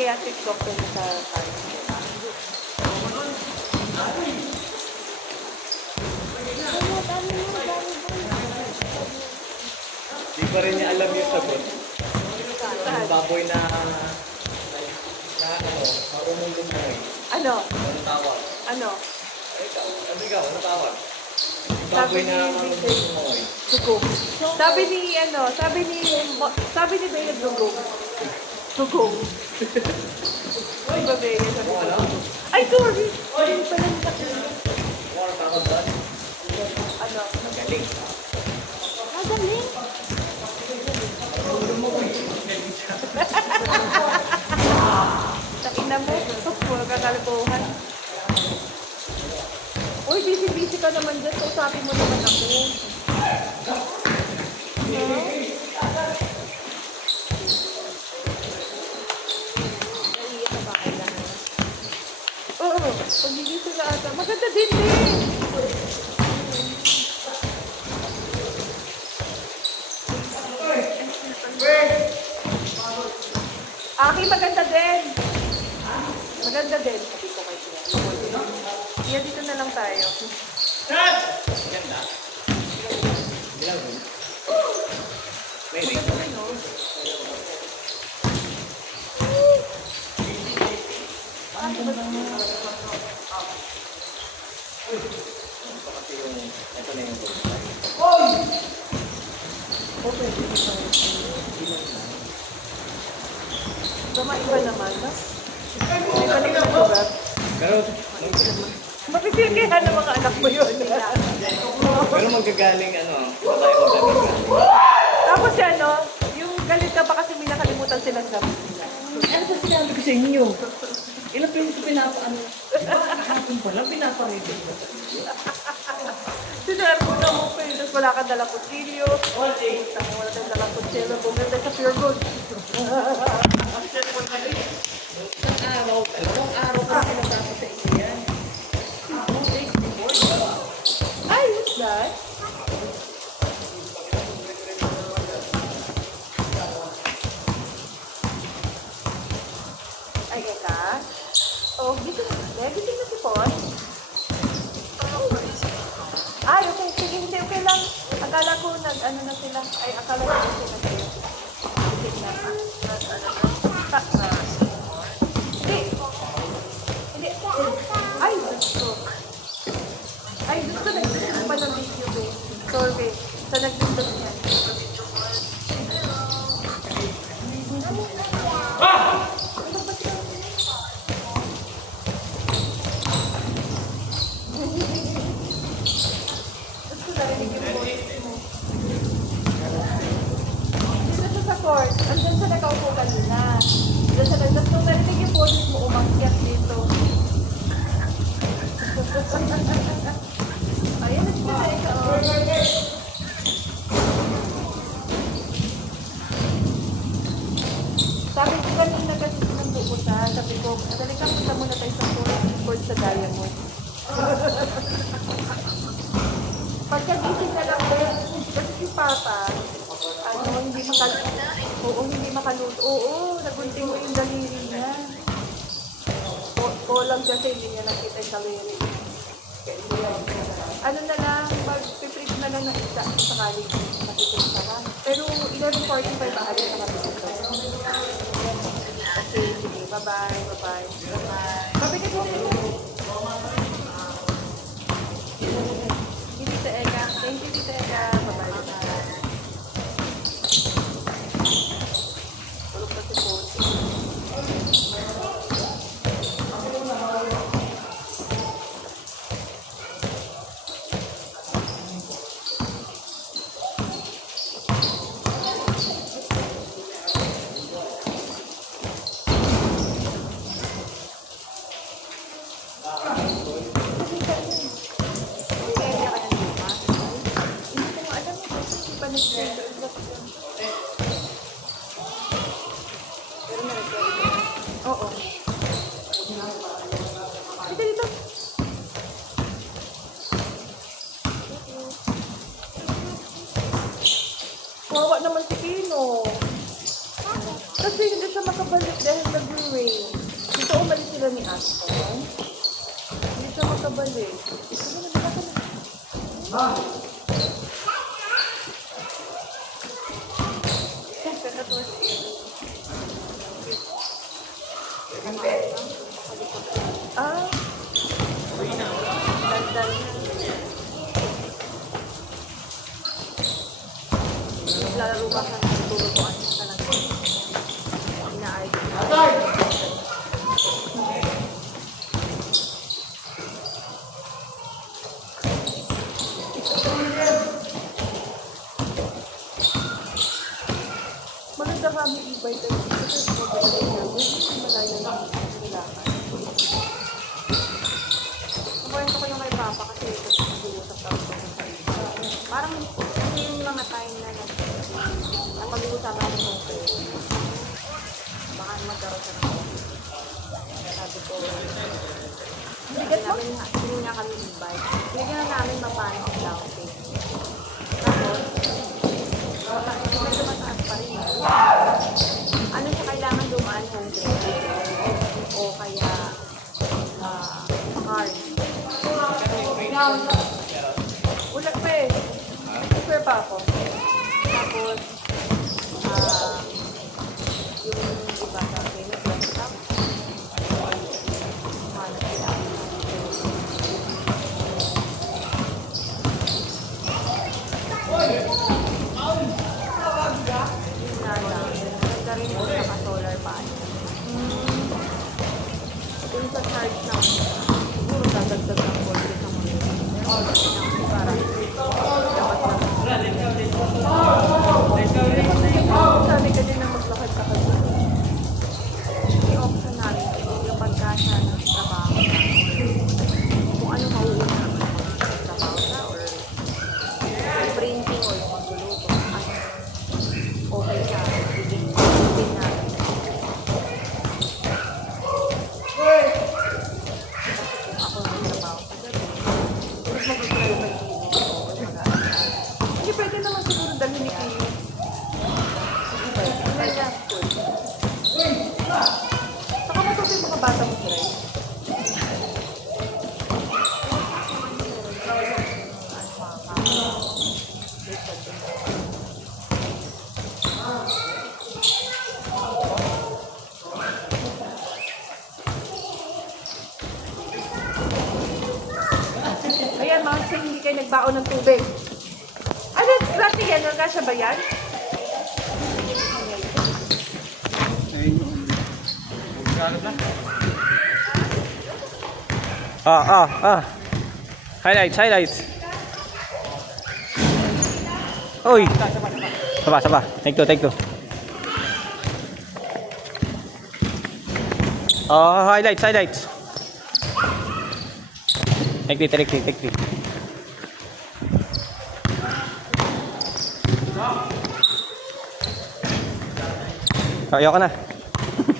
psychiatric doctor na sa Paris. Di pa rin niya alam yung sagot. Ang baboy na marunong lumoy. Ano? Ano tawag? Ano? Ikaw, ano tawag? Sabi Baboy ni na marunong lumoy. Dugong. Sabi ni Bea Dugong. Dugong. Ay, ba Bea? Sabi ko. Ay, sorry! Hindi pala nakakita. Ano tawag doon? Ano? Magaling. Magaling! Takina mo. Puro kakalipuhan. Uy, busy-busy ka naman dyan. Kausapin mo naman ako. Naiiyak na ba kayo lang? Oo. Pag-gigising ka ata. Maganda din din. Aki, maganda din. Maganda din. Sabi ko kay Tia. Tia, dito na lang tayo. Ganda. Bilang mo. May ring. Ito kasi yung, ito na yung Iba naman, no? May balik na sugat. Pero, Mapipilihan ng mga anak mo yun. pero magagaling wala yung magagaling. Tapos yung galit ka pa kasi may nakalimutan silang gamit nila. Ano ba sinabi ko sa inyo? Ilang pinito pinapaano? Kahapon pa lang pinaparito. Sinabi mo na mo pa yun. Tapos wala kang dalang kutsilyo. Wala tayong dalang kutsilyo. Bumili tayo sa Pure Gold. Dalawang araw ka pinagpapa sa inyo yan. Ay, what's that? Ay, eka. Oh, gising na. Gising na si Pon. Ay, okay. Sige, hindi. Okay lang. Akala ko na sila. Ay, akala ko gising na sila. Gising na. Hindi. Hindi. Ay, gusto. Ay, gusto nag-gusto pa ng video, babe. Sorry. Sa nag-gusto niya. Gusto narinig yung voice mo. Dito siya sa court. Andyan siya nakaupo kanina. Andyan siya nag-gusto. Nung narinig yung voice mo, umakyat dito. Ayan, nagkakay ka. Sabi ko kanina kasi sinang pupunta. Sabi ko, dali ka punta muna tayo sa court sa Diamond. Pagkagising na lang din, kasi si Papa, hindi makaluto. Oo, nagunting mo yung daliri niya. Lang kasi hindi niya nakita yung daliri. Ano na lang, mag-prepare na lang ng isa sa sakali makikita ka. Pero 11:45 ba alis na kami dito? Okay, sige. Bye-bye. Bye-bye. Mabigit mo. Tita Eka. Thank you, Tita Eka. Bye-bye. Bye-bye. Tulog pa si Posi. Oo. Dito, dito. Kawawa naman si Pino. Kasi hindi siya makabalik dahil nag-rain. Hindi siya makabalik. Ah, dandan na. Naglalaro ka sa natutuluan mo talaga. Inaayos. Maganda kami i-bite tayo kasi mabalik namin. Malayo na nilakad. Nakwento ko yung kay Papa kasi nag-uusap kami sa iba. Parang yung mga time na napag-uusapan namin kung baka magkaroon ka ng sabi ko, hindi nga kami i-bite. Hindi na namin mapano ang downstay. Tapos, medyo mataas pa rin. Ano siya kailangan dumaan home training o kaya car. Ulat pa eh. Super pa ako. Tapos, yung iba sa akin, laptop. Naka-solar panel. Yung sa charge na siguro dadagdag ng voltage sa mga para sabi ka din na maglakad ka kasi i-option namin yung pagkasya ng trabaho kung ano mauuna naman ng trabaho na or printing o yung magluluto okay siya din namin. Ako ng trabaho sa gabi. Mas mag-try ba yung hindi pwede naman siguro dalhin ni Kino. Hindi na school. Saka matuto yung mga bata mo try. Ayan mga kasi hindi kayo nagbaon ng tubig. Ano, grati yan? Kasya ba yan? Highlights. Uy. Saba. Take two. Highlights. Take three. Ayoko na.